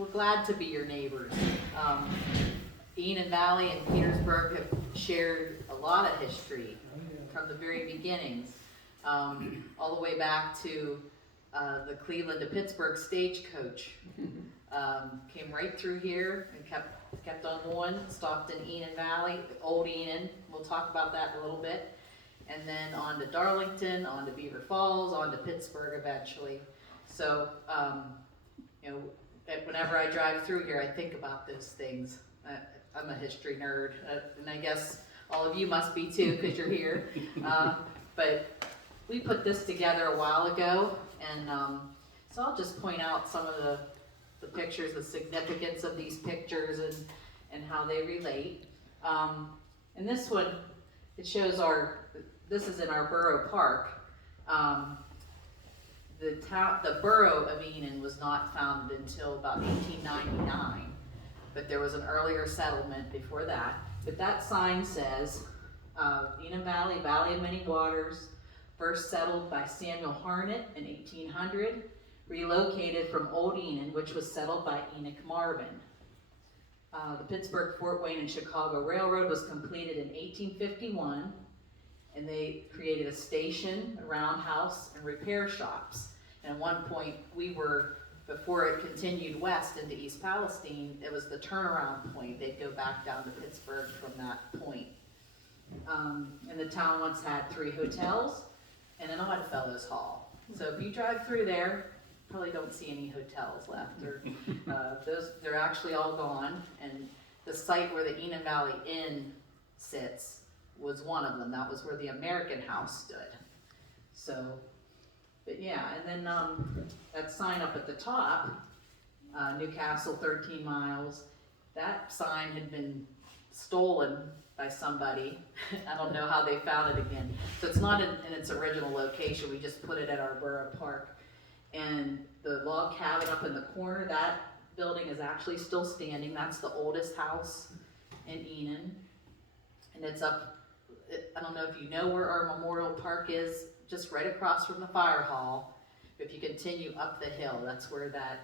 we're glad to be your neighbors. Enon Valley and Petersburg have shared a lot of history from the very beginnings, all the way back to the Cleveland to Pittsburgh stagecoach. Came right through here and kept on going, stopped in Enon Valley, old Enon, we'll talk about that in a little bit, and then on to Darlington, on to Beaver Falls, on to Pittsburgh eventually. So, you know, whenever I drive through here, I think about those things. I'm a history nerd, and I guess all of you must be too, because you're here. But we put this together a while ago, and so I'll just point out some of the pictures, the significance of these pictures, and how they relate. And this one, it shows this is in our borough park. The borough of Enon was not founded until about 1899. But there was an earlier settlement before that. But that sign says, Enon Valley, Valley of Many Waters, first settled by Samuel Harnett in 1800, relocated from Old Enon, which was settled by Enoch Marvin. The Pittsburgh, Fort Wayne, and Chicago Railroad was completed in 1851, and they created a station, a roundhouse, and repair shops. And at one point, before it continued west into East Palestine, it was the turnaround point. They'd go back down to Pittsburgh from that point. And the town once had 3 hotels and an Oddfellows Hall. So if you drive through there, probably don't see any hotels left. They're actually all gone. And the site where the Enon Valley Inn sits was one of them. That was where the American House stood. So. But yeah, and then that sign up at the top, Newcastle 13 miles, that sign had been stolen by somebody. I don't know how they found it again. So it's not in its original location, we just put it at our borough park. And the log cabin up in the corner, that building is actually still standing. That's the oldest house in Enon. And it's up, I don't know if you know where our memorial park is, just right across from the fire hall. If you continue up the hill, that's where that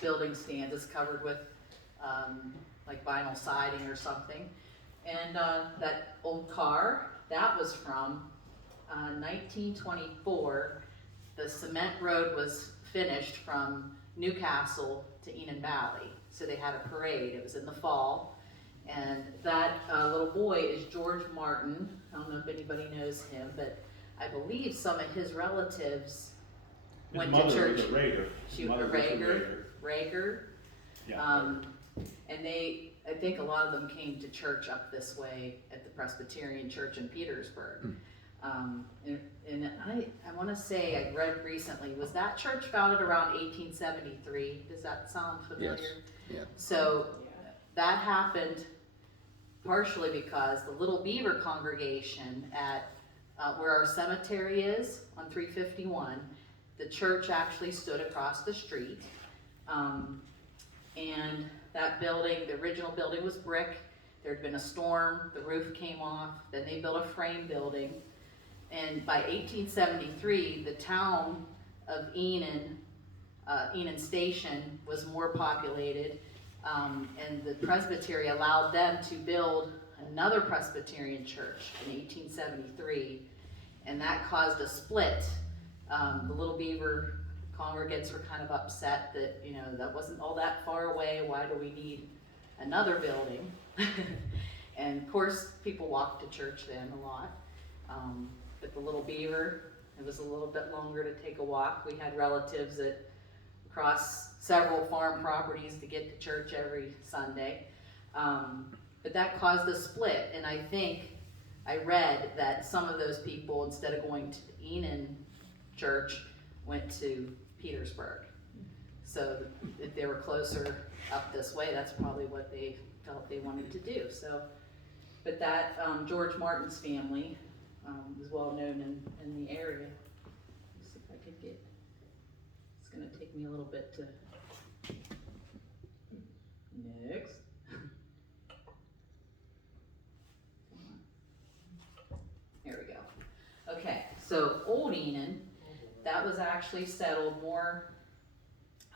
building stands. It's covered with like vinyl siding or something. And that old car, that was from 1924. The cement road was finished from Newcastle to Enon Valley. So they had a parade, it was in the fall. And that little boy is George Martin. I don't know if anybody knows him, but I believe some of his relatives went to church. Was a Rager. She was a Rager. Yeah. And I think a lot of them came to church up this way at the Presbyterian Church in Petersburg. And I want to say, I read recently, was that church founded around 1873? Does that sound familiar? Yes. Yeah. So that happened partially because the Little Beaver congregation at where our cemetery is on 351, the church actually stood across the street. And that building, the original building was brick. There had been a storm, the roof came off, then they built a frame building. And by 1873, the town of Enon, Enon Station was more populated, and the presbytery allowed them to build another Presbyterian church in 1873, and that caused a split. The Little Beaver congregants were kind of upset that, you know, that wasn't all that far away, why do we need another building? And of course, people walked to church then a lot. But the Little Beaver, it was a little bit longer to take a walk. We had relatives that crossed several farm properties to get to church every Sunday. But that caused a split, and I think I read that some of those people, instead of going to the Enon church, went to Petersburg. So if they were closer up this way, that's probably what they felt they wanted to do. So, but that George Martin's family is well known in the area. Let's see if I could get, it's gonna take me a little bit to, next. There we go. Okay, so Old Enon, that was actually settled more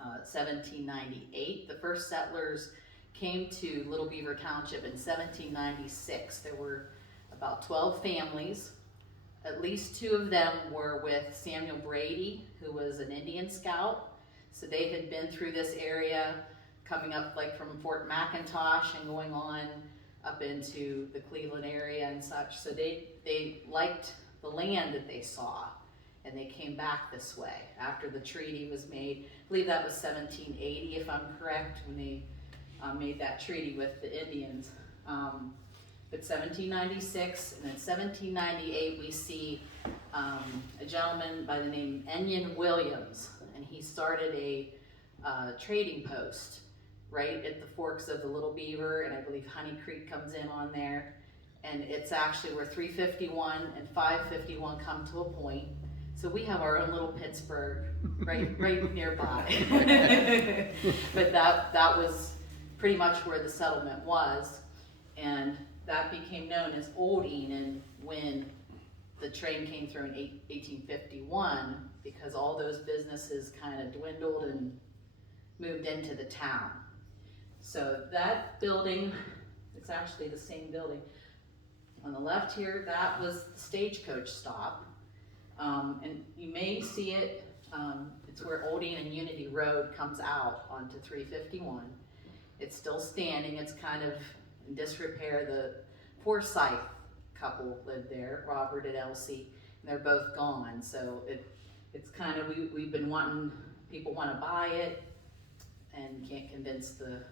1798. The first settlers came to Little Beaver Township in 1796. There were about 12 families. At least 2 of them were with Samuel Brady, who was an Indian scout. So they had been through this area, coming up like from Fort McIntosh and going on up into the Cleveland area and such. So they liked the land that they saw, and they came back this way after the treaty was made. I believe that was 1780, if I'm correct, when they made that treaty with the Indians. But 1796, and then 1798 we see a gentleman by the name Enon Williams, and he started a trading post right at the forks of the Little Beaver, and I believe Honey Creek comes in on there, and it's actually where 351 and 551 come to a point. So we have our own little Pittsburgh right nearby. But that was pretty much where the settlement was, and that became known as Old Enon when the train came through in 1851, because all those businesses kind of dwindled and moved into the town. So that building, it's actually the same building. On the left here, that was the stagecoach stop. And you may see it, it's where Old Enon Unity Road comes out onto 351. It's still standing, it's kind of in disrepair. The Forsyth couple lived there, Robert and Elsie, and they're both gone. So it's kind of, we've been wanting, people want to buy it and can't convince the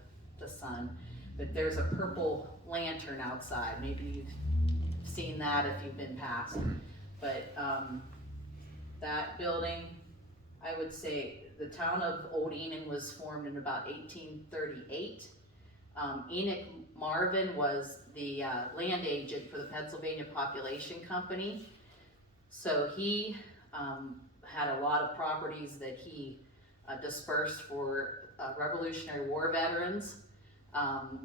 son. But there's a purple lantern outside. Maybe you've seen that if you've been past. But that building, I would say the town of Old Enon was formed in about 1838. Enoch Marvin was the land agent for the Pennsylvania Population Company. So he had a lot of properties that he dispersed for Revolutionary War veterans.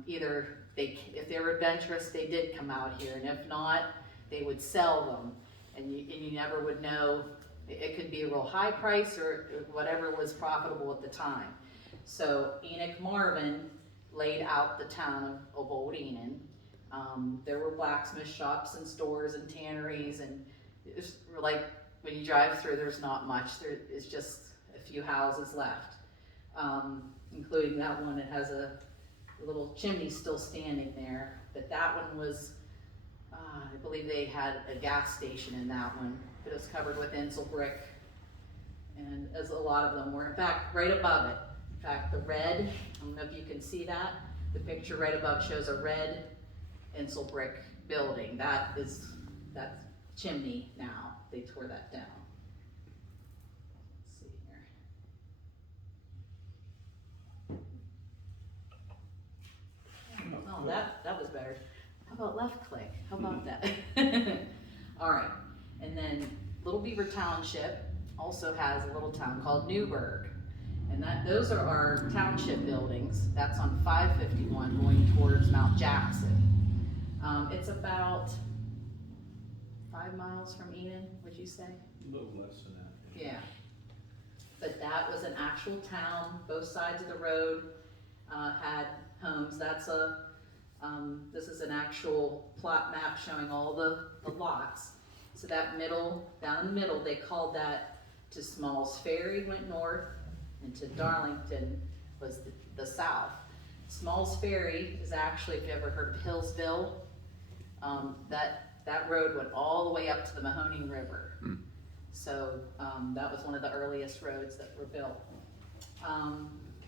Either if they were adventurous, they did come out here, and if not, they would sell them. And you never would know, it could be a real high price or whatever was profitable at the time. So Enoch Marvin laid out the town of Old Enon. There were blacksmith shops and stores and tanneries, and it's like when you drive through, there's not much. There is just a few houses left, including that one that has a little chimney still standing there. But that one was, I believe they had a gas station in that one. It was covered with insul brick, and as a lot of them were. In fact, right above it, in fact, the red, I don't know if you can see that, the picture right above shows a red insul brick building. That's chimney now. They tore that down. Let's see here. Oh, that was better. How about left click? How about that? All right, and then Little Beaver Township also has a little town called Newburgh. And those are our township buildings. That's on 551 going towards Mount Jackson. It's about 5 miles from Enon, would you say? A little less than that. Yeah. But that was an actual town. Both sides of the road had homes. This is an actual plot map showing all the lots. So that middle, down in the middle, they called that to Smalls Ferry went north, and to Darlington was the south. Smalls Ferry is actually, if you ever heard of Hillsville, that road went all the way up to the Mahoning River. So that was one of the earliest roads that were built.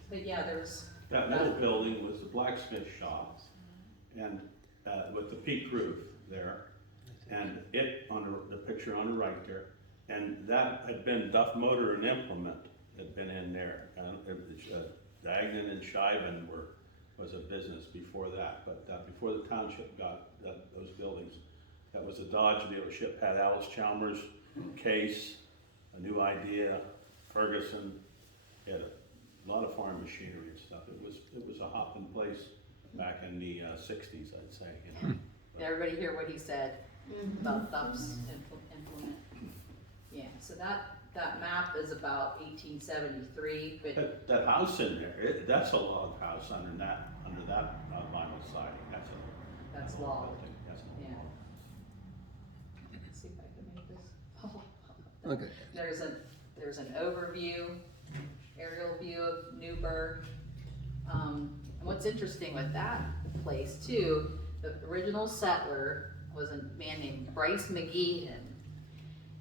But yeah, there's... That middle building was the blacksmith shop, and with the peak roof there, and it, on the picture on the right there, and that had been Duff Motor and Implement had been in there. Dagnan and Shiven was a business before that, but before the township got those buildings, that was a Dodge dealership, had Alice Chalmers, Case, A New Idea, Ferguson, had a lot of farm machinery and stuff. It was a hopping place back in the 60s, I'd say. You know? Did everybody hear what he said about Duff's implement? Yeah, so that that map is about 1873, but That house in there, that's a log house under that vinyl siding, that's an old log. building. That's an old Yeah. building. Let's see if I can make this. Oh, Okay. there's an overview, aerial view of Newburgh. And what's interesting with that place too, the original settler was a man named Bryce McGeehan.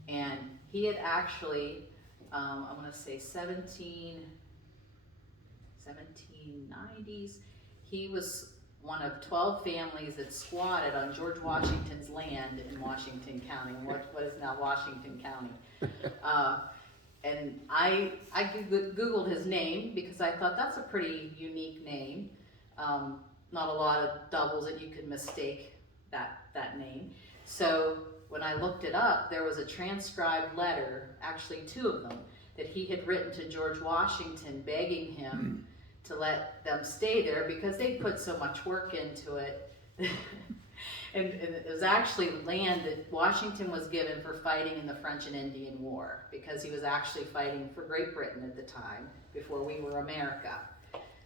And he had actually, I wanna say 1790s, he was one of 12 families that squatted on George Washington's land in Washington County, what is now Washington County. And I Googled his name because I thought that's a pretty unique name. Not a lot of doubles that you could mistake that name. So when I looked it up, there was a transcribed letter, actually 2 of them, that he had written to George Washington begging him to let them stay there because they put so much work into it. And it was actually land that Washington was given for fighting in the French and Indian War, because he was actually fighting for Great Britain at the time, before we were America.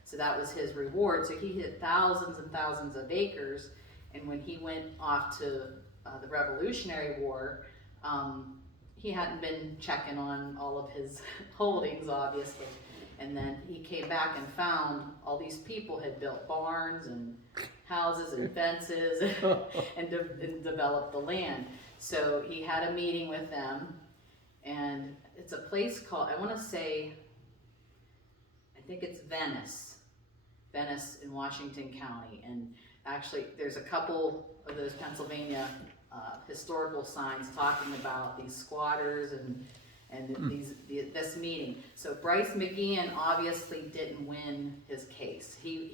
So that was his reward. So he had thousands and thousands of acres, and when he went off to the Revolutionary War, he hadn't been checking on all of his holdings, obviously. And then he came back and found all these people had built barns and houses and fences and developed the land. So he had a meeting with them, and it's a place called, I wanna say, I think it's Venice in Washington County. And actually, there's a couple of those Pennsylvania historical signs talking about these squatters and this meeting. So Bryce McGeehan obviously didn't win his case. He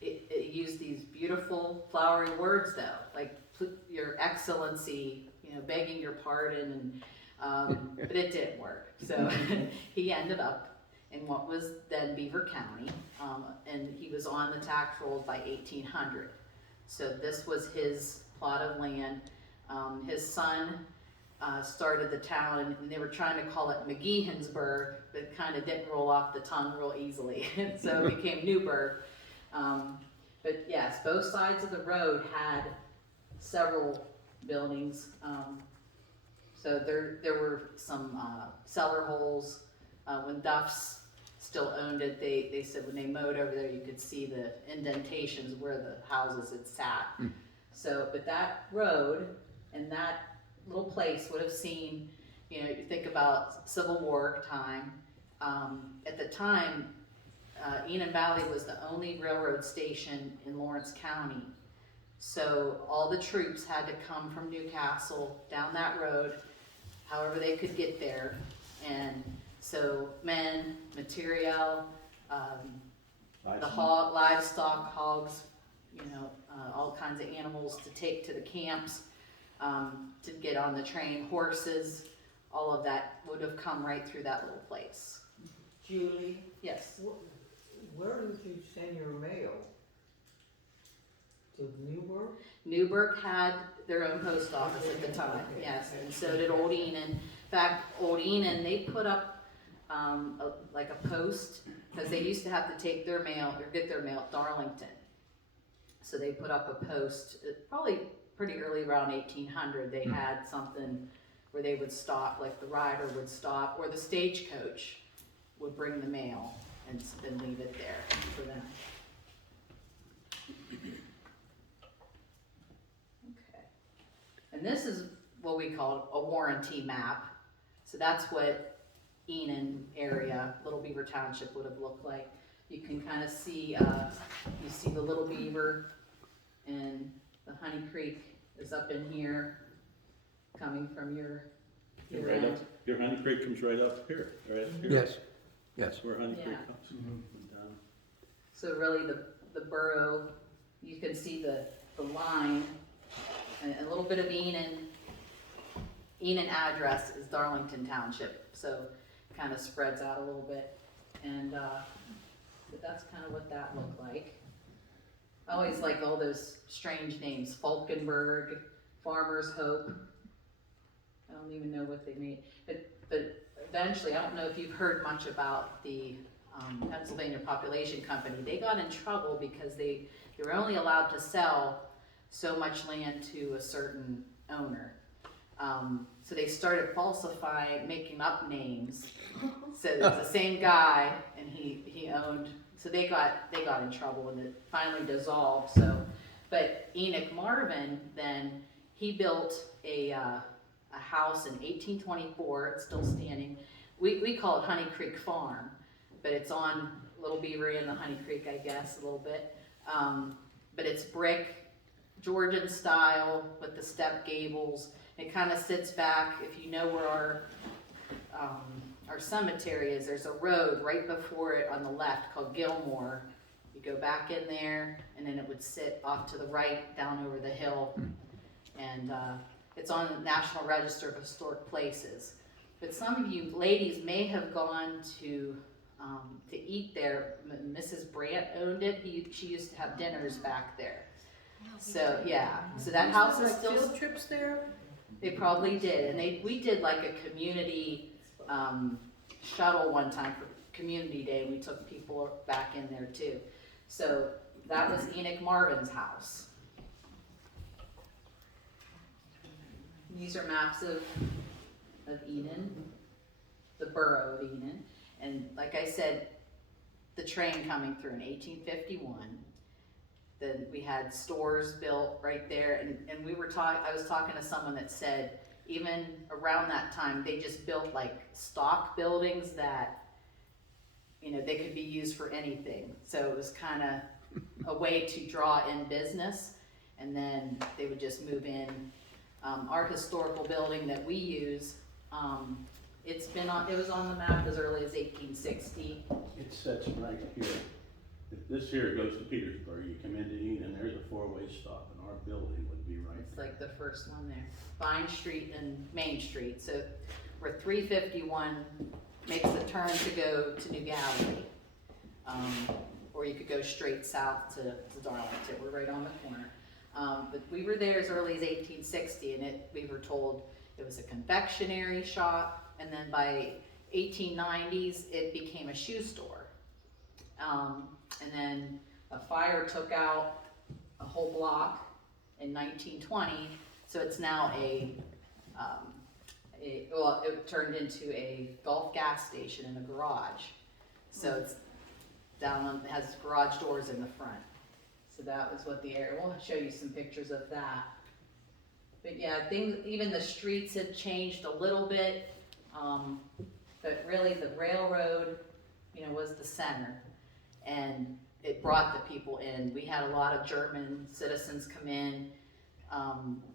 used these beautiful flowery words though, like your excellency, begging your pardon, and but it didn't work. So he ended up in what was then Beaver County, and he was on the tax rolls by 1800. So this was his plot of land. His son started the town, and they were trying to call it McGeehansburg, but it kind of didn't roll off the tongue real easily, so it became Newburgh. But yes, both sides of the road had several buildings. So there were some cellar holes. When Duff's still owned it, they said when they mowed over there, you could see the indentations where the houses had sat. So, but that road and that little place would have seen, you think about Civil War time. At the time, Enon Valley was the only railroad station in Lawrence County. So all the troops had to come from Newcastle down that road, however they could get there. And so men, material, livestock, hogs, all kinds of animals to take to the camps, to get on the train, horses, all of that would have come right through that little place. Julie, Yes. where did you send your mail? To Newburgh? Newburgh had their own post office at the time, yes, and so did Old Enon. In fact, Old Enon, they put up like a post, because they used to have to take their mail, or get their mail at Darlington. So they put up a post, probably pretty early around 1800, they had something where they would stop, like the rider would stop, or the stagecoach would bring the mail and leave it there for them. Okay. And this is what we call a warranty map. So that's what Enon area, Little Beaver Township would have looked like. You can kind of see, you see the Little Beaver, and the Honey Creek is up in here, coming from your Right up, your Honey Creek comes right up here, right up here. Yes, yes. That's where Honey Creek Yeah. comes. And, So really the borough, you can see the line, and a little bit of Enon. Enon address is Darlington Township, so kind of spreads out a little bit. And but that's kind of what that looked like. I always like all those strange names, Falkenberg, Farmer's Hope. I don't even know what they made. But but eventually, I don't know if you've heard much about the Pennsylvania Population Company. They got in trouble because they were only allowed to sell so much land to a certain owner. So they started falsifying, making up names. So it's the same guy, and he owned. So they got in trouble, and it finally dissolved. So, but Enoch Marvin then he built a house in 1824. It's still standing. We call it Honey Creek Farm, but it's on Little Beaver in the Honey Creek, I guess, a little bit. But it's brick, Georgian style with the step gables. It kind of sits back. If you know where our cemetery is, there's a road right before it on the left called Gilmore. You go back in there, and then it would sit off to the right down over the hill. And it's on the National Register of Historic Places. But some of you ladies may have gone to eat there. Mrs. Brandt owned it. She used to have dinners back there. So yeah, so that house is still. Field trips there? They probably did, and we did like a community shuttle one time for Community Day. We took people back in there too. So that was Enoch Marvin's house. These are maps of Enon, the borough of Enon, and like I said, the train coming through in 1851. Then we had stores built right there, and I was talking to someone that said even around that time they just built like stock buildings that they could be used for anything. So it was kind of a way to draw in business, and then they would just move in. Our historical building that we use, it was on the map as early as 1860. It sits right here. If this here goes to Petersburg, you come into Enon, there's a four-way stop, and our building would be right It's there. like the first one there. Vine Street and Main Street. So where 351 makes the turn to go to New Gallery. Or you could go straight south to Darlington. We're right on the corner. But we were there as early as 1860, and we were told it was a confectionery shop, and then by 1890s it became a shoe store. And then a fire took out a whole block in 1920, so it's now it turned into a Gulf gas station in a garage. So it's it has garage doors in the front. So that was what the area, we'll show you some pictures of that. But yeah, even the streets had changed a little bit, but really the railroad, was the center, and it brought the people in. We had a lot of German citizens come in,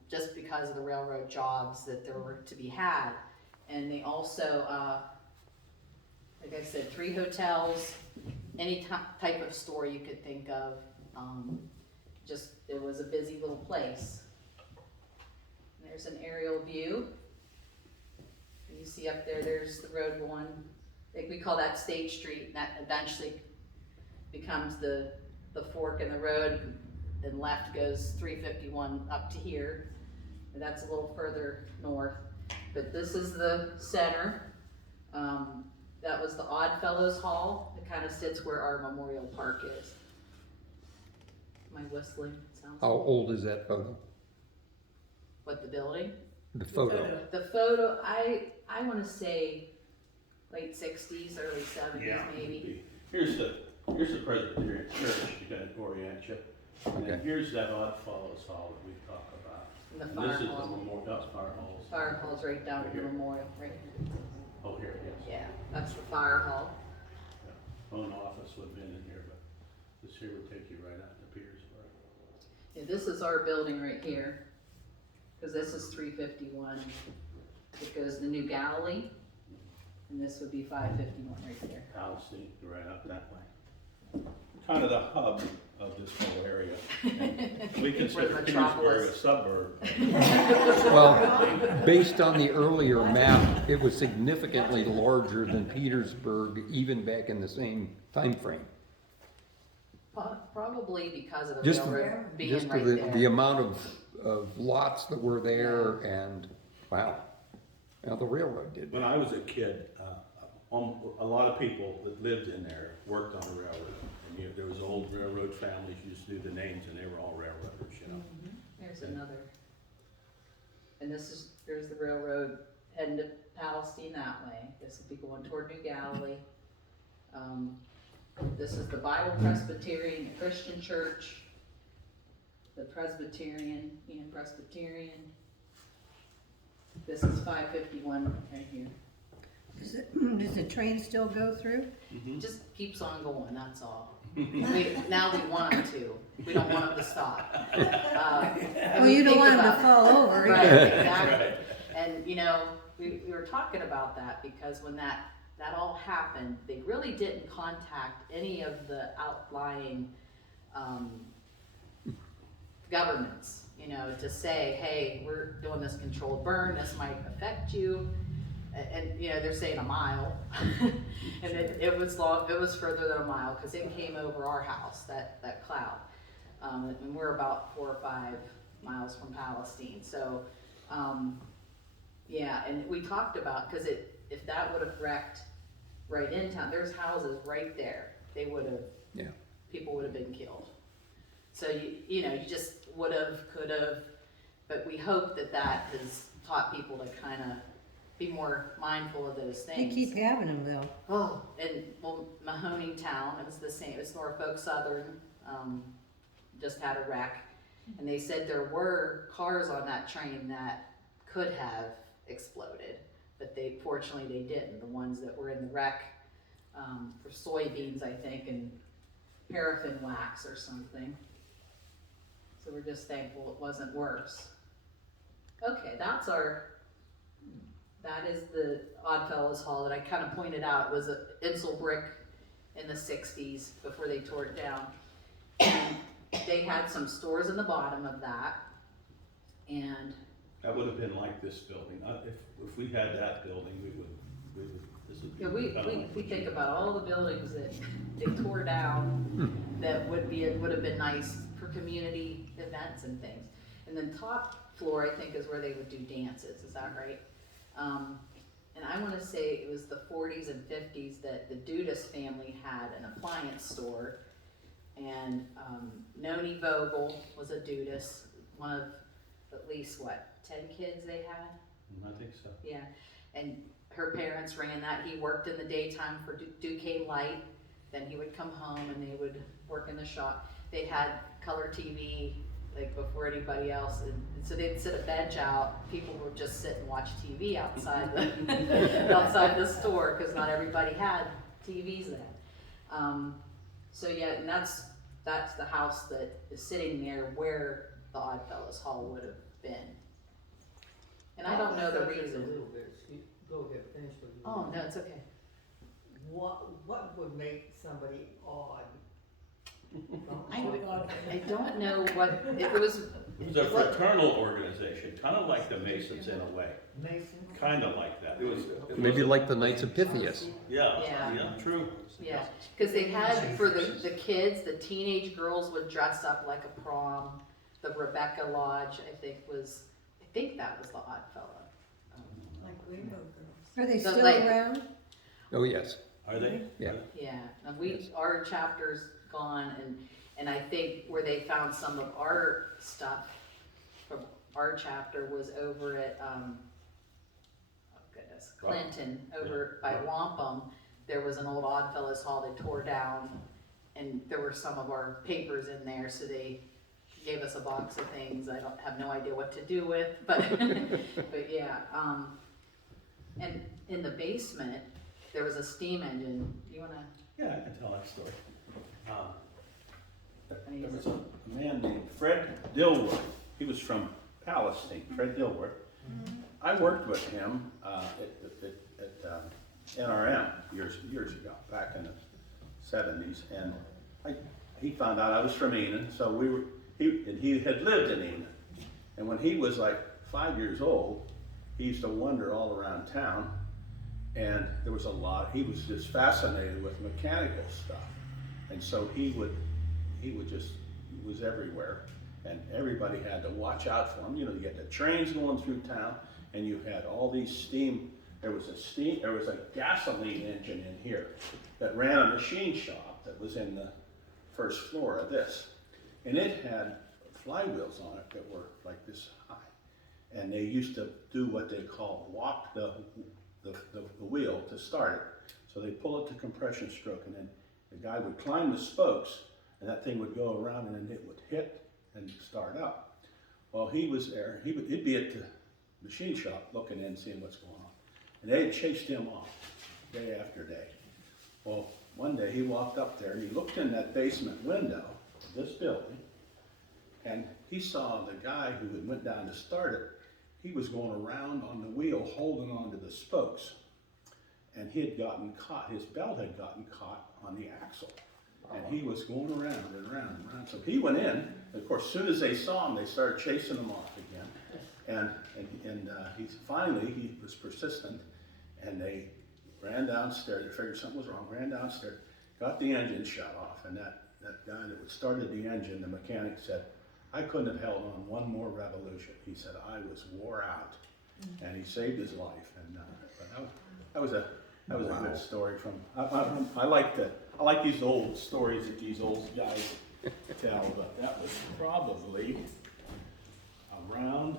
just because of the railroad jobs that there were to be had. And they also, like I said, 3 hotels, any type of store you could think of. It was a busy little place. There's an aerial view. You see up there's the road going, we call that State Street, and that eventually becomes the fork in the road, and left goes 351 up to here. And that's a little further north. But this is the center. That was the Oddfellows Hall. It kind of sits where our Memorial Park is. Am I whistling? Sounds How old is that photo? What, the building? The photo. The photo, I want to say late 60s, early 70s maybe. Here's the Presbyterian Church to orient you. And then Okay. here's that Oddfellows Hall that we talk about. And the And fire this is the hall. memorial, fire halls. Fire hall's right down at the Here. memorial, right here. Oh, here, yes. Yeah, that's the fire hall. Yeah. Own office would have been in here, but this here would take you right out to Petersburg. Yeah, this is our building right here, because this is 351. It goes to New Galilee, and this would be 551 right there. Palestine, right up that way. Kind of the hub of this whole area. And we consider Petersburg metropolis. a suburb. Well, based on the earlier map, it was significantly larger than Petersburg, even back in the same time frame. Probably because of the Just railroad being Just right for there. the amount of lots that were there, and wow. Well, the railroad did. When I was a kid, a lot of people that lived in there worked on the railroad. And there was old railroad families, you just knew the names, and they were all railroaders, you know. There's another. And there's the railroad heading to Palestine that way. This would be going toward New Galilee. This is the Bible Presbyterian Christian Church. The Presbyterian, Enon Presbyterian. This is 551 right here. Does the train still go through? Mm-hmm. It just keeps on going, that's all. Now we want them to. We don't want them to stop. Well, you don't want them to fall over. Right, either. exactly. And, you know, we were talking about that because when that all happened, they really didn't contact any of the outlying governments, you know, to say, hey, we're doing this controlled burn, this might affect you. And you know, they're saying a mile. And it was long, it was further than a mile because it came over our house, that cloud. And we're about 4 or 5 miles from Palestine. So, yeah, and we talked about, because if that would have wrecked right in town, there's houses right there. They would have, people would have been killed. So you know, you just would have, could have, but we hope that has taught people to kind of be more mindful of those They things. keep having them though. Oh, and well, Mahoning Town, it was the same, it was Norfolk Southern, just had a wreck. And they said there were cars on that train that could have exploded, but fortunately they didn't. The ones that were in the wreck, for soybeans, I think, and paraffin wax or something. So we're just thankful it wasn't worse. Okay, that is the Oddfellows Hall that I kind of pointed out. It was an Insel brick in the 60s before they tore it down. And they had some stores in the bottom of that. And That would have been like this building. If we had that building, this would be. yeah, we think about all the buildings that they tore down that would have been nice for community events and things. And then top floor, I think, is where they would do dances. Is that right? And I want to say it was the 40s and 50s that the Dudas family had an appliance store, and Noni Vogel was a Dudas, one of at least 10 kids they had. I think so. Yeah, and her parents ran that. He worked in the daytime for Duquesne Light. Then he would come home and they would work in the shop. They had color TV like before anybody else, and so they'd sit a bench out. People would just sit and watch TV outside the store because not everybody had TVs then. So yeah, and that's the house that is sitting there where the Oddfellows Hall would have been. And I don't know the reason. A little bit. Go ahead, finish what you. Oh, no, it's okay. What would make somebody odd? I don't know what, it was. It was a fraternal organization, kind of like the Masons in a way. Mason? Kind of like that. It was Maybe like the Knights of Pythias. Yeah, Yeah. true. Yeah, because they had, for the kids, the teenage girls would dress up like a prom. The Rebecca Lodge, I think that was the Oddfellow. Like Rainbow Girls. Are they So, still like- around? Oh, yes. Are they? Yeah. Yeah, and our chapter's gone, and I think where they found some of our stuff from our chapter was over at, Clinton, over by Wampum. There was an old Oddfellows Hall they tore down, and there were some of our papers in there, so they gave us a box of things I don't have no idea what to do with, but but yeah. And in the basement there was a steam engine. You wanna? Yeah, I can tell that story. There was a man named Fred Dilworth. He was from Palestine, Fred Dilworth. I worked with him at NRM years ago, back in the 70s, and he found out I was from Enon, so he had lived in Enon. And when he was like 5 years old, he used to wander all around town, and there was he was just fascinated with mechanical stuff. And so he was everywhere, and everybody had to watch out for him. You know, you get the trains going through town, and you had all these steam, there was a gasoline engine in here that ran a machine shop that was in the first floor of this. And it had flywheels on it that were like this high. And they used to do what they call walk the wheel to start it. So they pull it to compression stroke, and then the guy would climb the spokes, and that thing would go around, and then it would hit and start up. Well, he was there. He'd be at the machine shop looking in, seeing what's going on. And they had chased him off day after day. Well, one day he walked up there, and he looked in that basement window of this building, and he saw the guy who had went down to start it. He was going around on the wheel holding onto the spokes. And he had gotten caught, his belt had gotten caught on the axle. And he was going around and around and around. So he went in, and of course, as soon as they saw him, they started chasing him off again. And he was persistent, and they ran downstairs. They figured something was wrong, ran downstairs, got the engine shut off, and that guy that started the engine, the mechanic said, I couldn't have held on one more revolution. He said, I was wore out, and he saved his life. And but that was a good story from. I like these old stories that these old guys tell, but that was probably around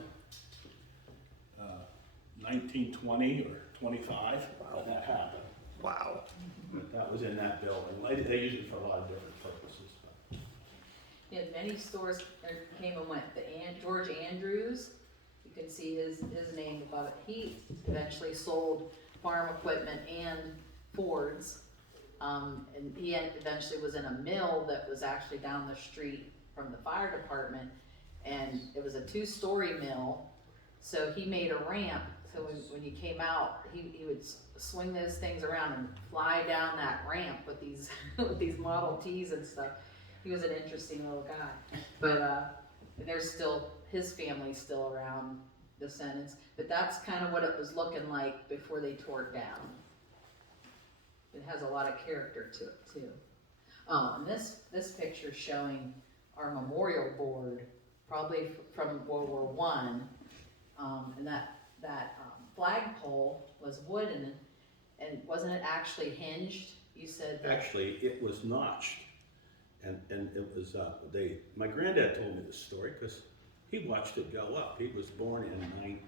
1920 or 25 when that happened. Wow. But that was in that building. They use it for a lot of different purposes. But. Yeah, many stores came and went. George Andrews, you can see his name above it. He eventually sold farm equipment and Fords, and he eventually was in a mill that was actually down the street from the fire department, and it was a 2-story mill. So he made a ramp. So when you came out, he would swing those things around and fly down that ramp with these with these Model Ts and stuff. He was an interesting little guy, but there's still, his family's still around, descendants, but that's kind of what it was looking like before they tore it down. It has a lot of character to it too. And this picture showing our memorial board, probably from World War I, and that flagpole was wooden, and wasn't it actually hinged? You said that. Actually, it was notched. And it was, my granddad told me this story because he watched it go up. He was born in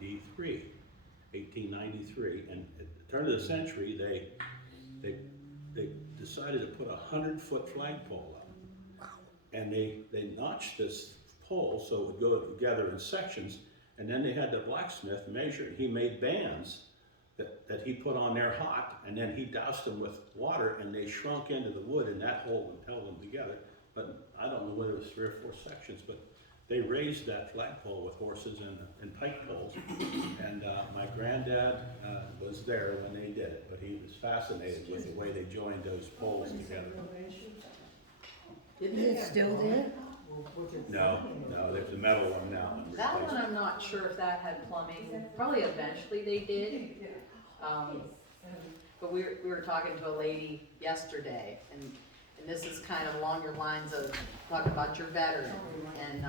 1893, and at the turn of the century, they decided to put a 100-foot flagpole up. Wow. And they notched this pole so it would go together in sections, and then they had the blacksmith measure. He made bands that he put on there hot, and then he doused them with water, and they shrunk into the wood, and that held them together. But I don't know whether it was 3 or 4 sections, but they raised that flagpole with horses and pike poles. And my granddad was there when they did it, but he was fascinated with the way they joined those poles together. Is it still there? No, there's a metal one now. That one, I'm not sure if that had plumbing. Probably eventually they did. But we were talking to a lady yesterday, and this is kind of along your lines of talking about your veteran. And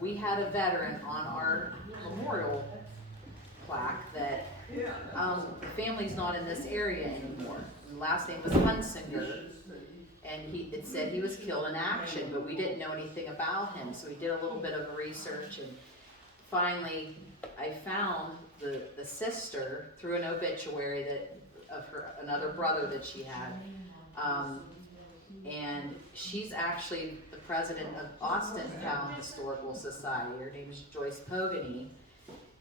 we had a veteran on our memorial plaque that the family's not in this area anymore. The last name was Hunsinger. And it said he was killed in action, but we didn't know anything about him. So we did a little bit of research, and finally I found the sister through an obituary of another brother that she had. And she's actually the president of Austintown Historical Society. Her name is Joyce Pogany.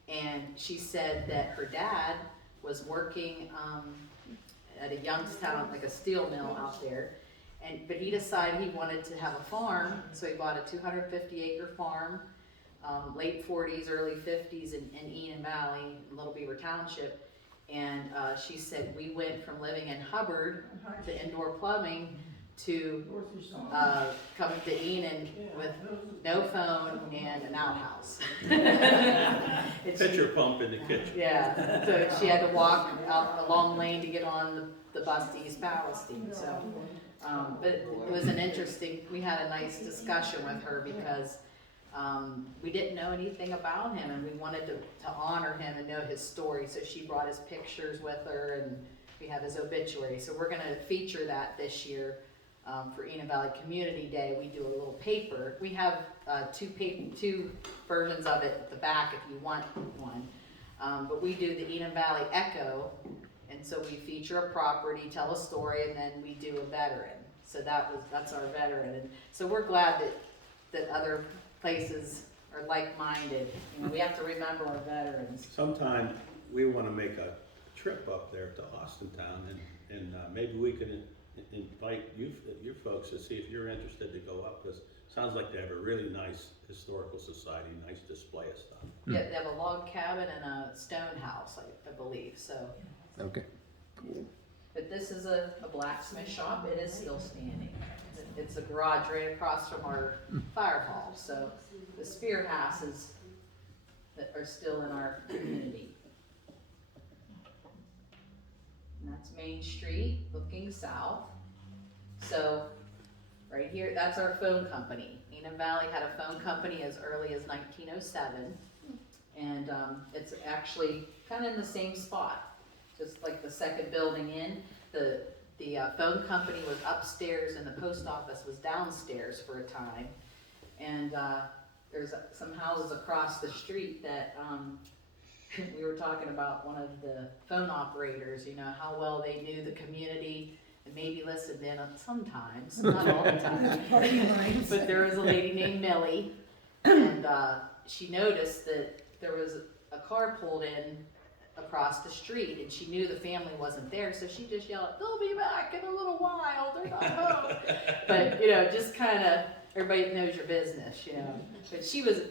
And she said that her dad was working at a Youngstown, like a steel mill out there. But he decided he wanted to have a farm, so he bought a 250-acre farm, late 40s, early 50s in Enon Valley, Little Beaver Township. And she said we went from living in Hubbard to indoor plumbing to coming to Enon with no phone and an outhouse. Pitcher pump in the kitchen. Yeah, so she had to walk out a long lane to get on the bus to East Palestine. So. But it was an interesting, we had a nice discussion with her because We didn't know anything about him, and we wanted to honor him and know his story, so she brought his pictures with her, and we have his obituary. So we're gonna feature that this year. For Enon Valley Community Day, we do a little paper. We have two versions of it at the back if you want one. But we do the Enon Valley Echo, and so we feature a property, tell a story, and then we do a veteran. So that's our veteran. And so we're glad that other places are like-minded. You know, we have to remember our veterans. Sometime we wanna make a trip up there to Austintown, and maybe we could invite your folks to see if you're interested to go up, because it sounds like they have a really nice historical society, nice display of stuff. Yeah, they have a log cabin and a stone house, I believe, so. Okay, cool. But this is a blacksmith shop, it is still standing. It's a garage right across from our fire hall, so the spear houses that are still in our community. And that's Main Street, looking south. So, right here, that's our phone company. Enon Valley had a phone company as early as 1907. And it's actually kind of in the same spot, just like the second building in. The phone company was upstairs and the post office was downstairs for a time. And there's some houses across the street that we were talking about one of the phone operators, you know, how well they knew the community and maybe listened in sometimes, not all the time. Party lines. But there was a lady named Millie, and she noticed that there was a car pulled in across the street, and she knew the family wasn't there, so she just yelled, "They'll be back in a little while, they're not home." But, you know, just kind of, everybody knows your business, you know. But she was,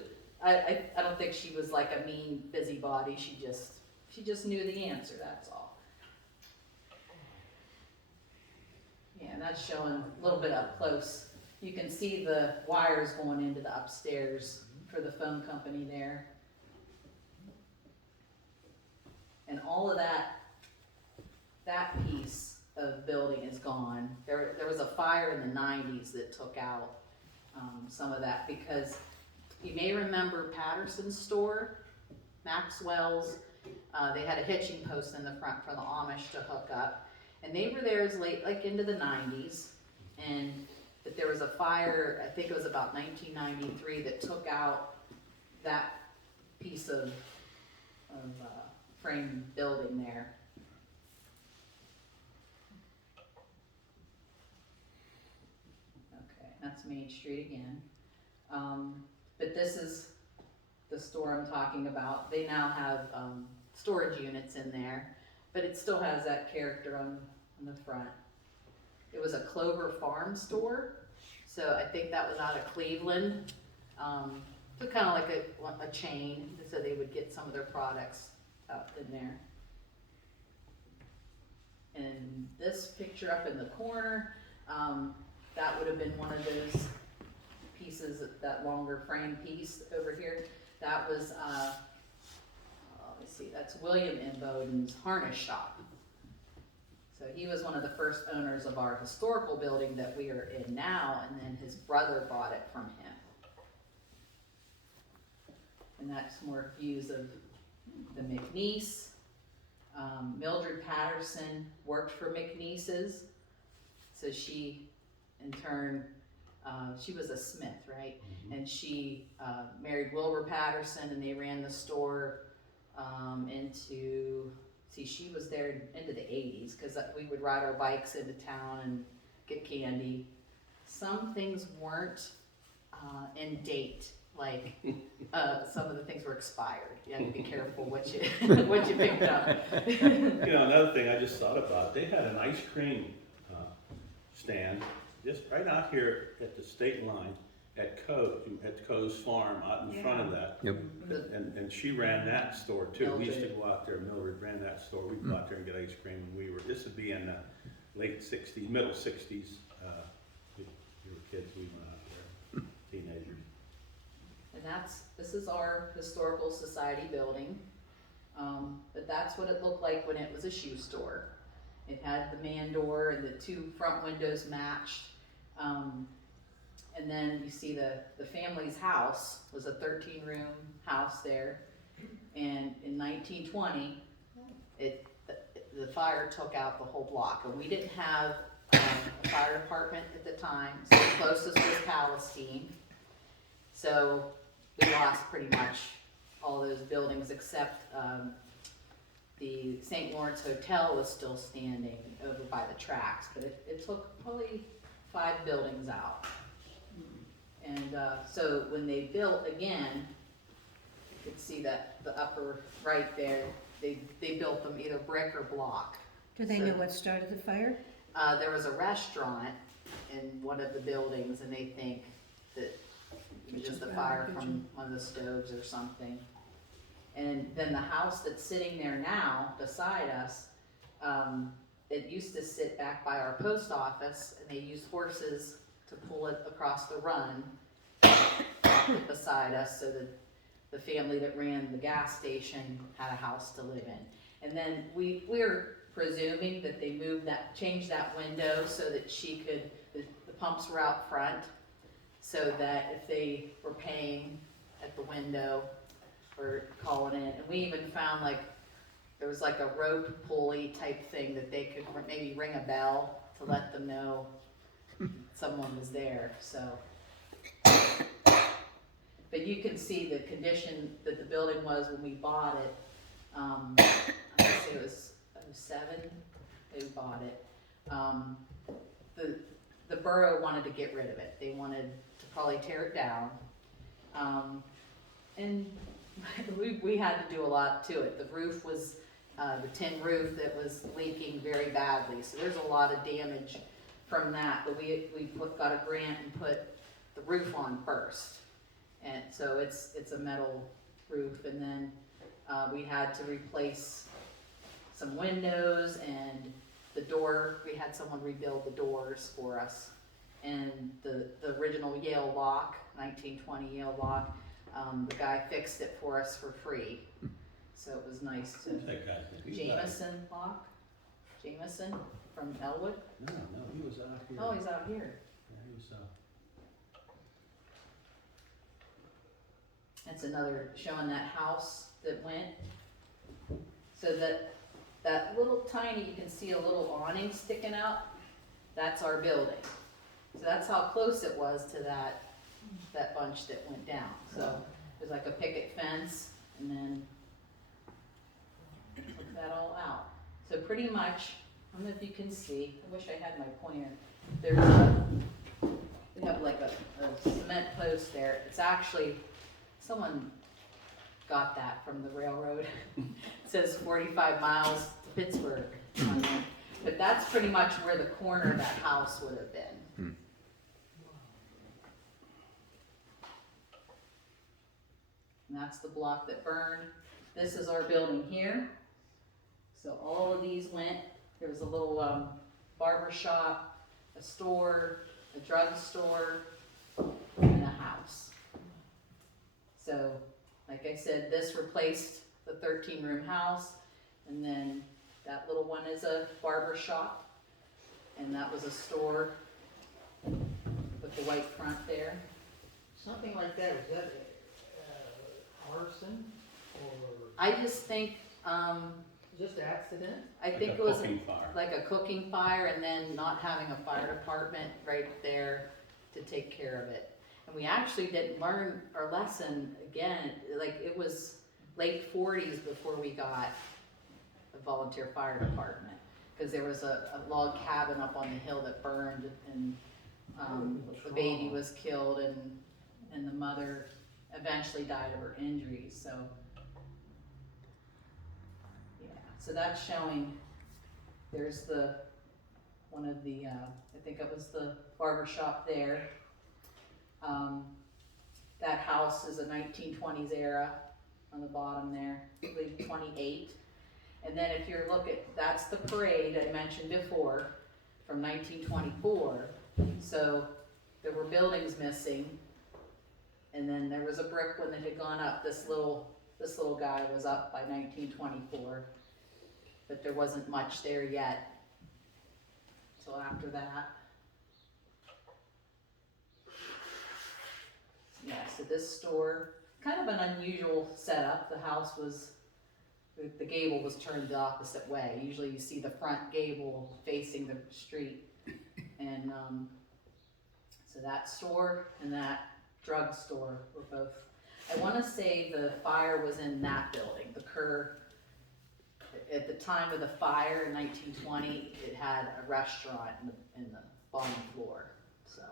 I don't think she was like a mean busybody, she just knew the answer, that's all. Yeah, and that's showing a little bit up close. You can see the wires going into the upstairs for the phone company there. And all of that piece of building is gone. There was a fire in the 90s that took out some of that, because you may remember Patterson's store, Maxwell's. They had a hitching post in the front for the Amish to hook up, and they were there as late, like into the 90s. But there was a fire, I think it was about 1993, that took out that piece of frame building there. Okay, that's Main Street again. But this is the store I'm talking about. They now have storage units in there, but it still has that character on the front. It was a Clover Farm store, so I think that was out of Cleveland. So kind of like a chain, so they would get some of their products out in there. And this picture up in the corner, that would have been one of those pieces, that longer frame piece over here. That was, let me see, that's William M. Bowden's harness shop. So he was one of the first owners of our historical building that we are in now, and then his brother bought it from him. And that's more views of the McNeese. Mildred Patterson worked for McNeese's, so she, in turn, she was a smith, right? Mm-hmm. And she married Wilbur Patterson, and they ran the store she was there into the 80s, because we would ride our bikes into town and get candy. Some things weren't in date. Like, some of the things were expired. You had to be careful what you picked up. You know, another thing I just thought about, they had an ice cream stand just right out here at the state line at Coe's Farm, out in front of that. Yep. And she ran that store too. We used to go out there, Mildred ran that store. We'd go out there and get ice cream, and this would be in the late 60s, middle 60s. We were kids, we went out there, teenagers. And this is our historical society building. But that's what it looked like when it was a shoe store. It had the man door, and the two front windows matched. And And then you see the family's house was a 13-room house there. And in 1920, the fire took out the whole block. And we didn't have a fire department at the time, so the closest was Palestine. So we lost pretty much all those buildings except the St. Lawrence Hotel was still standing over by the tracks, but it took probably 5 buildings out. And so when they built again, you could see that the upper right there, they built them either brick or block. Do they So- know what started the fire? There was a restaurant in one of the buildings, and they think that it was just a fire from one of the stoves or something. And then the house that's sitting there now beside us, it used to sit back by our post office, and they used horses to pull it across the run beside us, so that the family that ran the gas station had a house to live in. And then we're presuming that they changed that window so that the pumps were out front, so that if they were paying at the window or calling in, and we even found there was a rope pulley type thing that they could maybe ring a bell to let them know someone was there, so. But you can see the condition that the building was when we bought it. I guess it was 07, they bought it. The borough wanted to get rid of it. They wanted to probably tear it down. And we had to do a lot to it. The roof was, the tin roof that was leaking very badly. So there's a lot of damage from that. But we got a grant and put the roof on first. And so it's a metal roof. And then we had to replace some windows and the door. We had someone rebuild the doors for us. And the original Yale lock, 1920 Yale lock, the guy fixed it for us for free. So it was nice to. Who's that guy? Jameson lock? Jameson from Elwood? No, he was out here. Oh, he's out here. Yeah, he was, That's another showing that house that went. So that little tiny, you can see a little awning sticking out. That's our building. So that's how close it was to that bunch that went down. So there's like a picket fence, and then took that all out. So pretty much, I don't know if you can see. I wish I had my pointer. We have like a cement post there. It's actually, someone got that from the railroad. It says 45 miles to Pittsburgh on there. But that's pretty much where the corner of that house would have been. And that's the block that burned. This is our building here. So all of these went. There was a little barber shop, a store, a drugstore, and a house. So, like I said, this replaced the 13-room house, and then that little one is a barber shop, and that was a store with the white front there. Something like that, is that arson or I just think, just accident? I like think a it was cooking fire. like a cooking fire, and then not having a fire department right there to take care of it. And we actually didn't learn our lesson again, like it was late 40s before we got a volunteer fire department. Because there was a log cabin up on the hill that burned, and the baby was killed, and the mother eventually died of her injuries, so. Yeah, so that's showing, there's one of the, I think it was the barber shop there. That house is a 1920s era on the bottom there, I believe 28. And then if you're looking, that's the parade I mentioned before from 1924. So there were buildings missing, and then there was a brick one that had gone up. This little guy was up by 1924, but there wasn't much there yet until after that. So this store, kind of an unusual setup. The house was, the gable was turned the opposite way. Usually you see the front gable facing the street. And so that store and that drugstore were both, I want to say the fire was in that building. The Kerr, at the time of the fire in 1920, it had a restaurant in the bottom floor, so.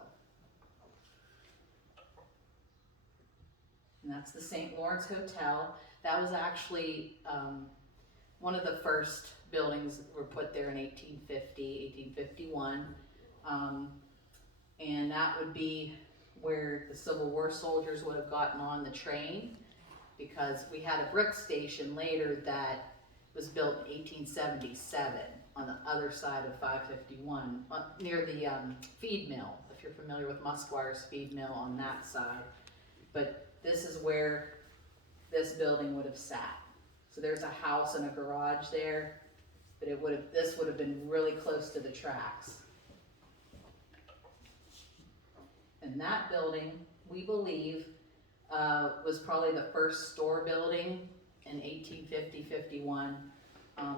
And that's the St. Lawrence Hotel. That was actually one of the first buildings that were put there in 1850, 1851. And that would be where the Civil War soldiers would have gotten on the train, because we had a brick station later that was built in 1877 on the other side of 551, near the feed mill, if you're familiar with Musquire's feed mill on that side. But this is where this building would have sat. So there's a house and a garage there, but this would have been really close to the tracks. And that building, we believe, was probably the first store building in 1850-51.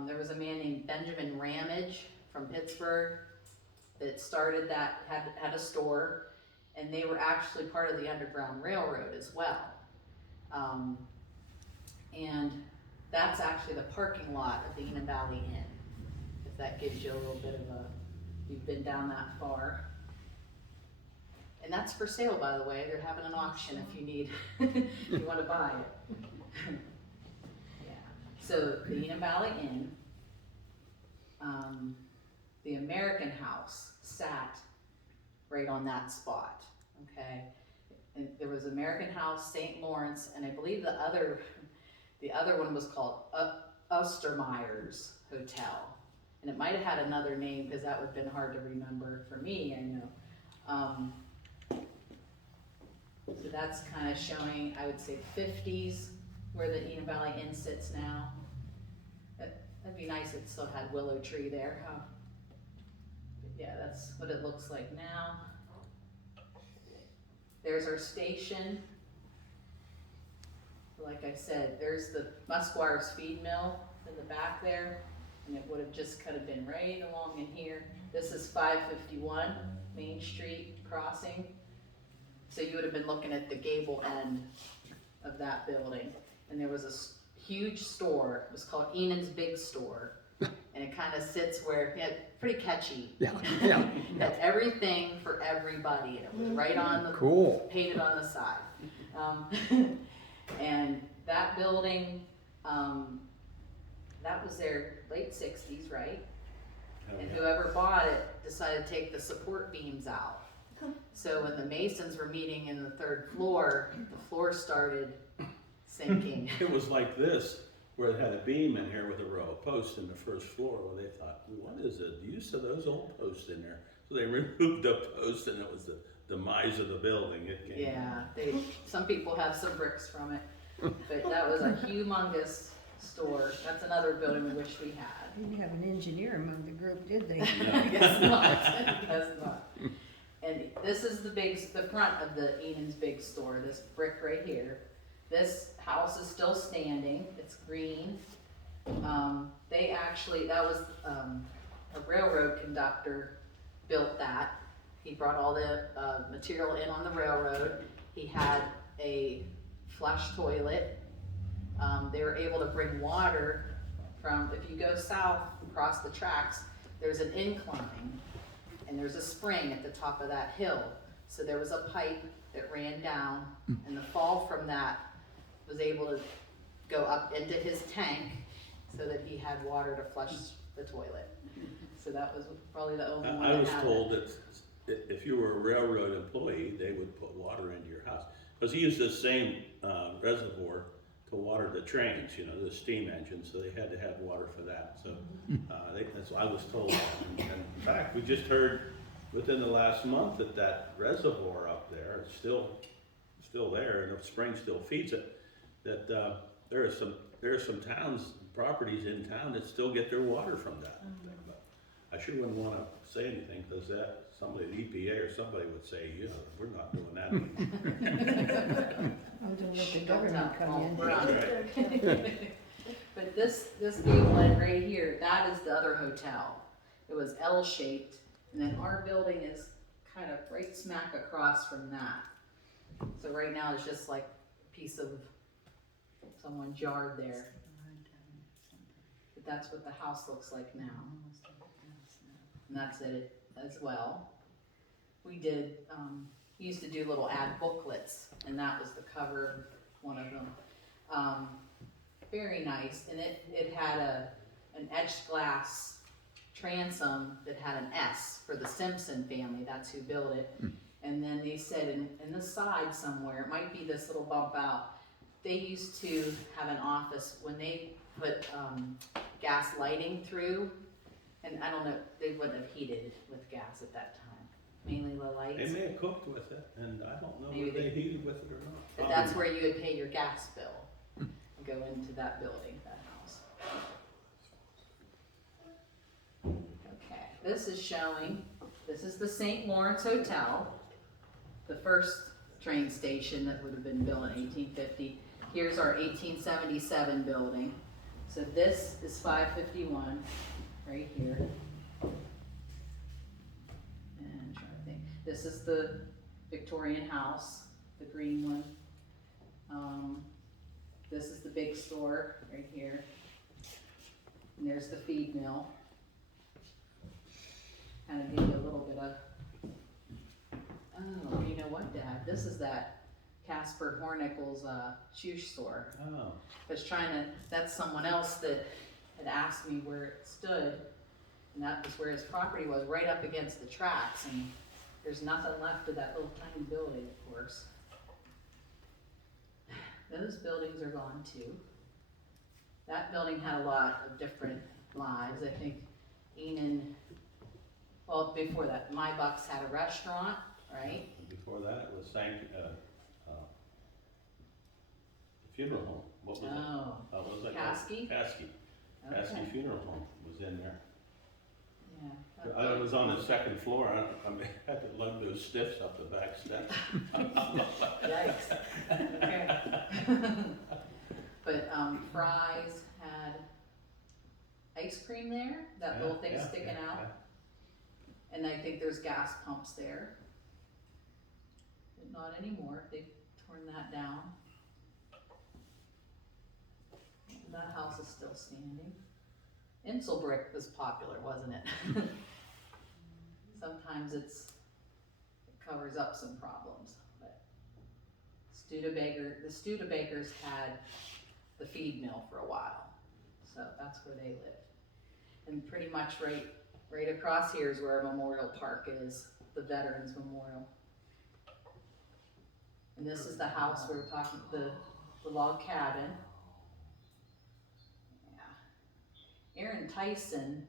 There was a man named Benjamin Ramage from Pittsburgh that started that, had a store, and they were actually part of the Underground Railroad as well. And that's actually the parking lot of the Enon Valley Inn, if that gives you a little bit of a, you've been down that far. And that's for sale, by the way. They're having an auction if you need, if you want to buy it. Yeah. So the Enon Valley Inn, the American House sat right on that spot. Okay. And there was American House, St. Lawrence, and I believe the other one was called Ostermeyer's Hotel, and it might have had another name because that would have been hard to remember for me. I know. So that's kind of showing, I would say, 50s, where the Enon Valley Inn sits now. That'd be nice if it still had willow tree there, huh? But yeah, that's what it looks like now. There's our station. Like I said, there's the Musquire's feed mill in the back there, and it would have just kind of been right along in here. This is 551 Main Street crossing. So you would have been looking at the gable end of that building. And there was a huge store. It was called Enon's Big Store. And it kind of sits where, yeah, pretty catchy. Yeah. Had everything for everybody. And it was right on the, Cool. painted on the side. And that building, that was their late 60s, right? And whoever bought it decided to take the support beams out. So when the masons were meeting in the third floor, the floor started sinking. It was like this, where it had a beam in here with a row of posts in the first floor, where they thought, what is the use of those old posts in there? So they removed the post, and it was the demise of the building. It came. Yeah, some people have some bricks from it, but that was a humongous store. That's another building we wish we had. They didn't have an engineer among the group, did they? I guess not. I guess not. And this is the front of the Enon's Big Store, this brick right here. This house is still standing, it's green. They actually, that was a railroad conductor built that. He brought all the material in on the railroad. He had a flush toilet. They were able to bring water from, if you go south across the tracks, there's an incline. And there's a spring at the top of that hill. So there was a pipe that ran down, and the fall from that was able to go up into his tank so that he had water to flush the toilet. So that was probably the only one I that was had told it. that if you were a railroad employee, they would put water into your house. Because he used the same reservoir to water the trains, you know, the steam engines, so they had to have water for that. So that's what I was told. And in fact, we just heard within the last month that reservoir up there is still there, and the spring still feeds it. That there are some towns, properties in town that still get their water from that. But I sure wouldn't want to say anything, because that somebody, the EPA or somebody would say, yeah, we're not doing that anymore. I'm gonna let the Don't government tell. come in. We're on. Right. But this gable right here, that is the other hotel. It was L-shaped, and then our building is kind of right smack across from that. So right now it's just like a piece of someone's yard there. But that's what the house looks like now. And that's it as well. We did, used to do little ad booklets, and that was the cover of one of them. Very nice, and it had an etched glass transom that had an S for the Simpson family, that's who built it. And then they said in the side somewhere, it might be this little bump out, they used to have an office when they put gas lighting through, and I don't know, they wouldn't have heated with gas at that time, mainly the lights. They may have cooked with it, and I don't know Maybe if they heated with it or not. But that's where you would pay your gas bill, and go into that building, that house. Okay, this is showing, this is the St. Lawrence Hotel, the first train station that would have been built in 1850. Here's our 1877 building. So this is 551, right here. And I'm trying to think, this is the Victorian house, the green one. This is the big store right here. And there's the feed mill. Kind of give you a little bit of, oh, you know what, Dad? This is that Casper Hornickel's shoe store. Oh, I was trying to, that's someone else that had asked me where it stood, and that was where his property was, right up against the tracks, and there's nothing left of that little tiny building, of course. Those buildings are gone too. That building had a lot of different lives. I think Enon, well, before that, My Bucks had a restaurant, right? before that, it was funeral home. What was it? Oh, What was that? Caskey? Caskey. Caskey okay, Funeral Home was in there. yeah. I was on the second floor, I had to lug those stiffs up the back steps. Yikes. Okay. But Fry's had ice cream there, that little thing Yeah, sticking yeah, out. yeah. And I think there's gas pumps there. But not anymore, they've torn that down. That house is still standing. Insel brick was popular, wasn't it? Sometimes it covers up some problems, but the Studebakers had the feed mill for a while, so that's where they lived. And pretty much right across here is where Memorial Park is, the Veterans Memorial. And this is the house we were talking, the log cabin. Yeah. Aaron Tyson,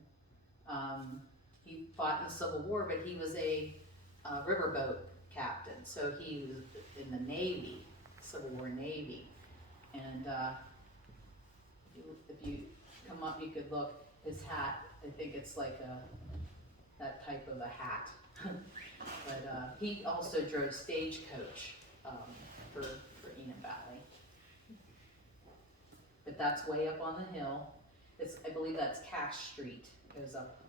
he fought in the Civil War, but he was a riverboat captain, so he was in the Navy, Civil War Navy. And if you come up, you could look, his hat, I think it's like that type of a hat. But he also drove stagecoach for Enon Valley. But that's way up on the hill. I believe that's Cash Street, goes up.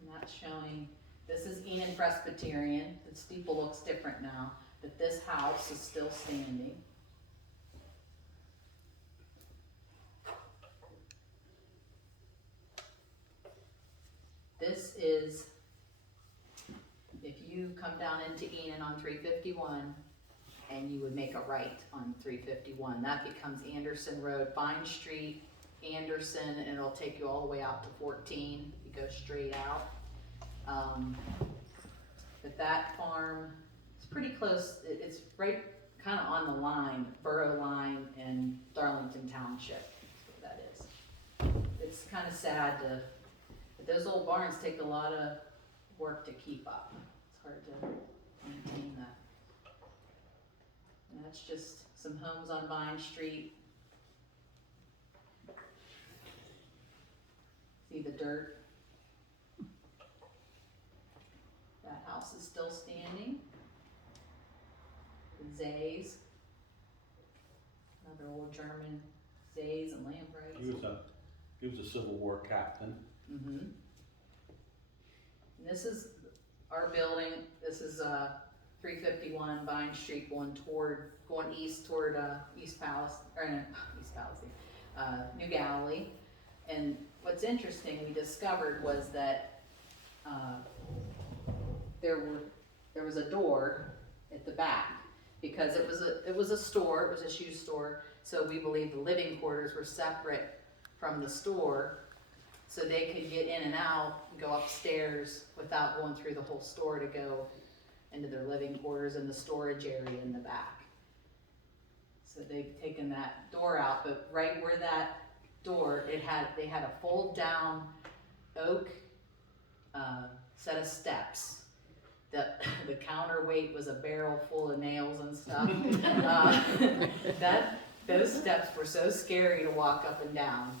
And that's showing, this is Enon Presbyterian. The steeple looks different now, but this house is still standing. This is, if you come down into Enon on 351, and you would make a right on 351, that becomes Anderson Road, Vine Street, Anderson, and it'll take you all the way out to 14. You go straight out. But that farm, it's pretty close. It's right kind of on the line, Borough line and Darlington Township. That's what that is. It's kind of sad but those old barns take a lot of work to keep up. It's hard to maintain that. And that's just some homes on Vine Street. See the dirt? house is still standing. Zays. Another old German Zays and Lampreys. He was a Civil War captain. Mm-hmm. And this is our building. This is 351 Vine Street going east toward East Palace, or no, East Palace, New Galilee. And what's interesting we discovered was that there was a door at the back because it was a store, it was a shoe store. So we believe the living quarters were separate from the store, so they could get in and out, and go upstairs without going through the whole store to go into their living quarters and the storage area in the back. So they've taken that door out, but right where that door, they had a fold down oak set of steps. The counterweight was a barrel full of nails and stuff. Those steps were so scary to walk up and down.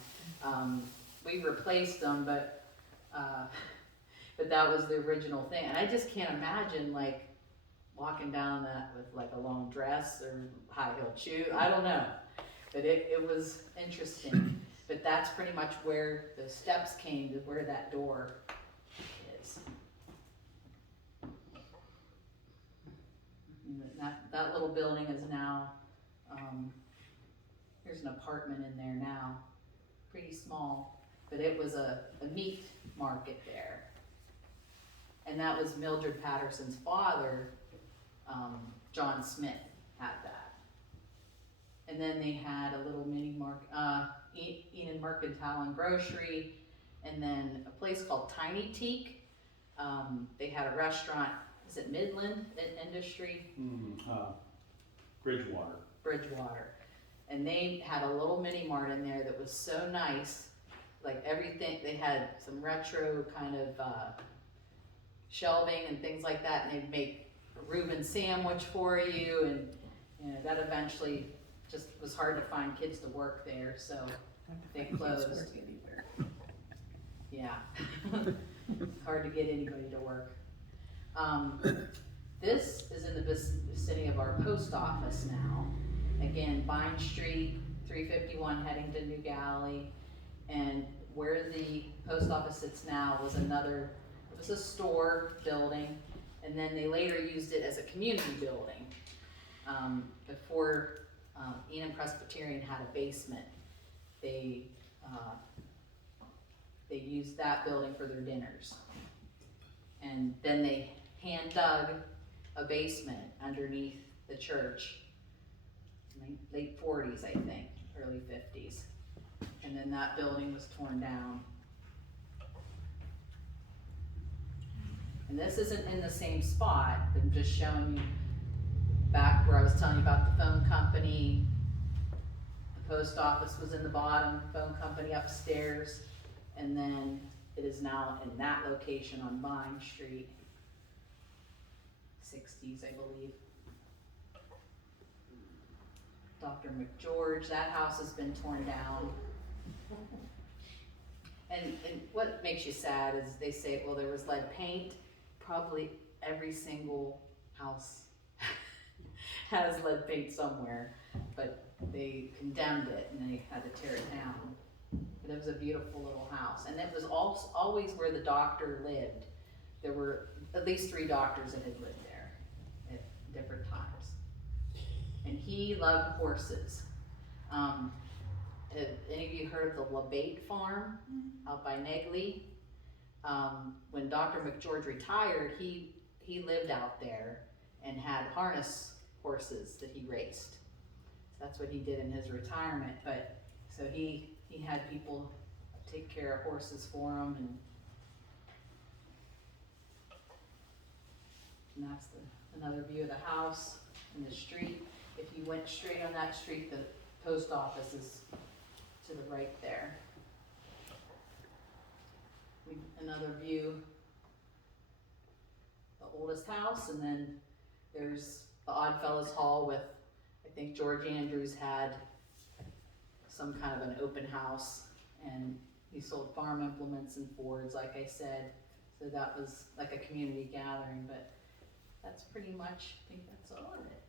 We replaced them, but that was the original thing. And I just can't imagine like walking down that with like a long dress or high-heeled shoe. I don't know, but it was interesting. But that's pretty much where the steps came to where that door is. And that little building is now, there's an apartment in there now, pretty small, but it was a meat market there. And that was Mildred Patterson's father, John Smith, had that. And then they had a little mini market, Enon Mercantile and Grocery, and then a place called Tiny Teak. They had a restaurant, is it Midland Industry? Bridgewater. And they had a little mini mart in there that was so nice. Like everything, they had some retro kind of shelving and things like that, and they'd make a Reuben sandwich for you, and you know, that eventually just was hard to find kids to work there, so they closed. Anywhere. Yeah, hard to get anybody to work. This is in the vicinity of our post office now. Again, Vine Street, 351 heading to New Galilee, and where the post office sits now was it was a store building, and then they later used it as a community building. Before Enon Presbyterian had a basement, they used that building for their dinners. And then they hand dug a basement underneath the church, late 40s, I think, early 50s. And then that building was torn down. And this isn't in the same spot, I'm just showing you back where I was telling you about the phone company. The post office was in the bottom, phone company upstairs, and then it is now in that location on Vine Street. 60s, I believe. Dr. McGeorge, that house has been torn down. And what makes you sad is they say, well, there was lead paint. Probably every single house has lead paint somewhere, but they condemned it and they had to tear it down. But it was a beautiful little house, and it was always where the doctor lived. There were at least 3 doctors that had lived there at different times. And he loved horses. Have any of you heard of the LeBate farm out by Negley? When Dr. McGeorge retired, he lived out there and had harness horses that he raced. So that's what he did in his retirement. But so he had people take care of horses for him, and that's another view of the house and the street. If you went straight on that street, the post office is to the right there. Another view, the oldest house, and then there's the Oddfellows Hall with, I think George Andrews had some kind of an open house, and he sold farm implements and Fords, like I said. So that was like a community gathering, but that's pretty much, I think that's all of it.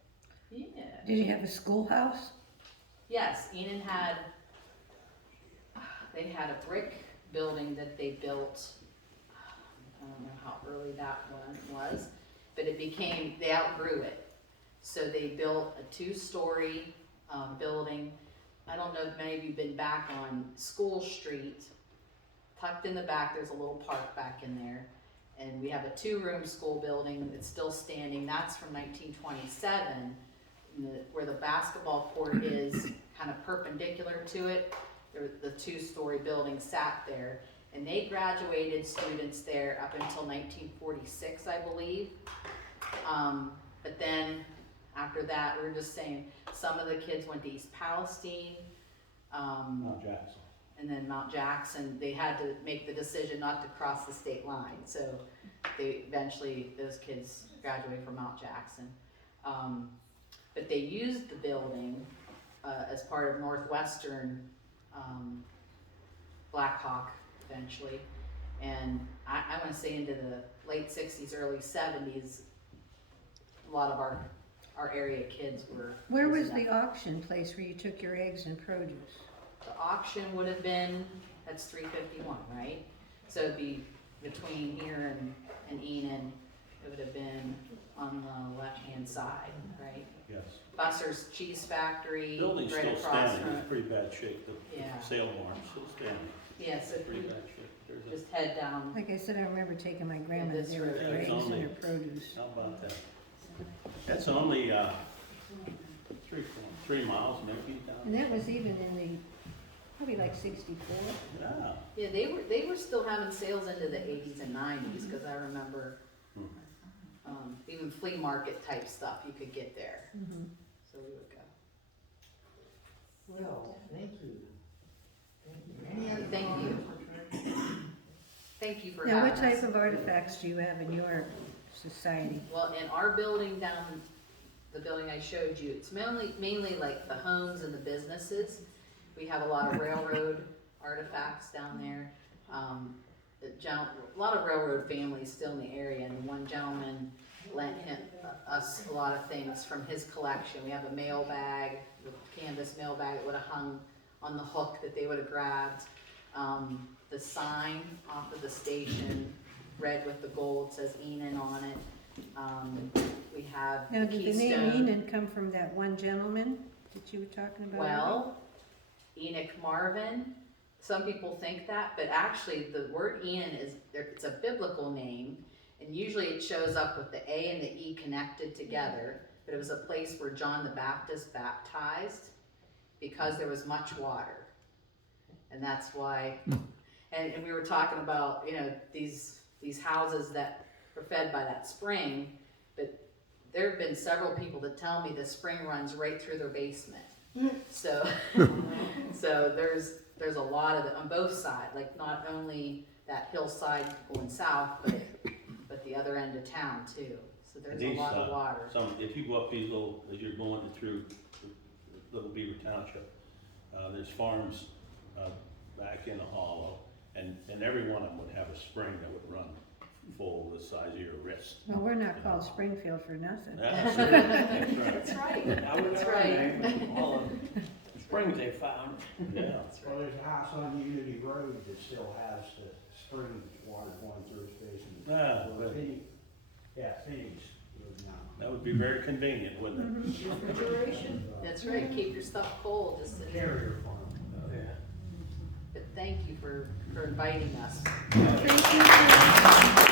Yeah. Did you have a schoolhouse? Yes, Enon had, they had a brick building that they built, I don't know how early that one was, but it became, they outgrew it. So they built a 2-story building. I don't know if many of you have been back on School Street. Tucked in the back, there's a little park back in there. And we have a 2-room school building that's still standing. That's from 1927, where the basketball court is kind of perpendicular to it. The 2-story building sat there. And they graduated students there up until 1946, I believe. But then after that, we were just saying, some of the kids went to East Palestine. Mount Jackson. And then Mount Jackson, they had to make the decision not to cross the state line. So they eventually, those kids graduated from Mount Jackson. But they used the building as part of Northwestern Blackhawk eventually. And I want to say into the late 60s, early 70s, a lot of our area kids were. Where was using the that. auction place where you took your eggs and produce? The auction would have been, that's 351, right? So it'd be between here and Enon, it would have been on the left-hand side, right? Yes. Busser's Cheese Factory, Building's right still across standing, from. it's pretty bad shape, the Yeah. sale barn's still standing, Yeah, so if pretty we bad shape. There's a, just head down, Like I said, I remember taking my grandma this there with road. her Yeah, eggs it's and only- her produce. how about that? That's only, 3 miles maybe And down. that was even in the, probably like 64. Yeah. yeah, they were still having sales into the 80s and 90s, because I remember even flea market type stuff you could get there, Mhm. so we would go. Well, thank you. Any other Thank you. comments? Thank you for Now, having what us. type of artifacts do you have in your society? Well, in our building down, the building I showed you, it's mainly like the homes and the businesses. We have a lot of railroad artifacts down there. A lot of railroad families still in the area, and one gentleman lent us a lot of things from his collection. We have a mail bag, a canvas mail bag that would have hung on the hook that they would have grabbed. The sign off of the station, red with the gold, says Enon on it. We have Now, the did the name Keystone. Enon come from that one gentleman that you were talking about? Well, Enoch Marvin, some people think that, but actually the word Enon it's a biblical name, and usually it shows up with the A and the E connected together, but it was a place where John the Baptist baptized because there was much water. And that's why, and we were talking about, these houses that were fed by that spring, but there have been several people that tell me the spring runs right through their basement. So, so there's a lot of it on both sides, like not only that hillside going south, but the other end of town too. So there's a lot of water. If you go up these little, as you're going through Little Beaver Township, there's farms back in the hollow, and every one of them would have a spring that would run full the size of your wrist. Well, we're not called Springfield for nothing. That's right. That's right. That's right. I would That's know right. their name, all of the springs they found. Yeah. Well, there's a house on Unity Road that still has the spring water going through its basement. Ah, So good. Phoenix lives now. That would be very convenient, wouldn't it? Refrigeration? That's right, keep your stuff cold, just, Carrier farm. Oh, yeah. but thank you for inviting us. Thank you.